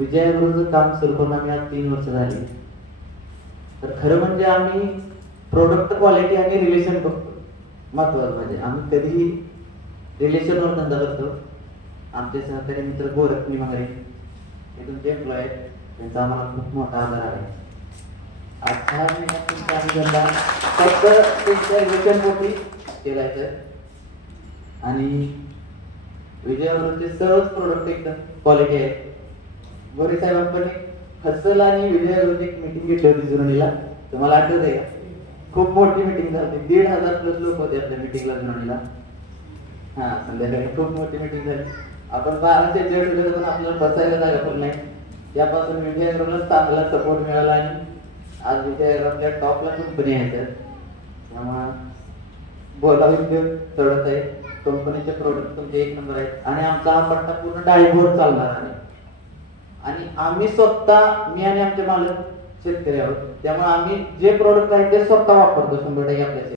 विजयाबरोबर काम सुरू करून आम्ही आज 3 वर्ष झाली. तर खरं म्हणजे आम्ही प्रोडक्ट क्वालिटी आणि रिलेशन बघतो. महत्वाचं म्हणजे आम्ही कधीही रिलेशनवर धंदा करतो. आमचे सहकारी मित्र गोरख निमागरे हे तुमचे एम्प्लॉय आहेत, त्यांचा आम्हाला खूप मोठा आधार आहे. आज 6 महिन्यात तुमचा आम्ही धंदा फक्त तुमच्या रिलेशनपोटी केलाय सर. आणि विजयाबरोबरचे सर्वच प्रोडक्ट एकदम क्वालिटी आहे. गोरे साहेबांनी हसल आणि विजयाबरोबर एक मीटिंग घेतली होती जुनोनीला, तुम्हाला आठवत आहे का? खूप मोठी मीटिंग झाली, 1,500 प्लस लोक होते आपल्या मीटिंगला जुनोनीला. हा, संध्याकाळी खूप मोठी मीटिंग झाली. आपण 12चे जेट होते पण आपल्याला बसायला जागा पण नाही. त्यापासून विजयाबरोबर चांगला सपोर्ट मिळाला आणि आज विजयाबरोबर टॉपला कंपनी आहे सर. त्यामुळे बोलावं तेवढंच आहे. कंपनीचे प्रोडक्ट तुमचे 1 नंबर आहेत आणि आमचा हा पट्टा पूर्ण डाळीभोर चालणार आहे. आणि आम्ही स्वतः, मी आणि आमचे मालक शेतकरी आहोत, त्यामुळे आम्ही जे प्रोडक्ट आहेत ते स्वतः वापरतो 100% आपल्या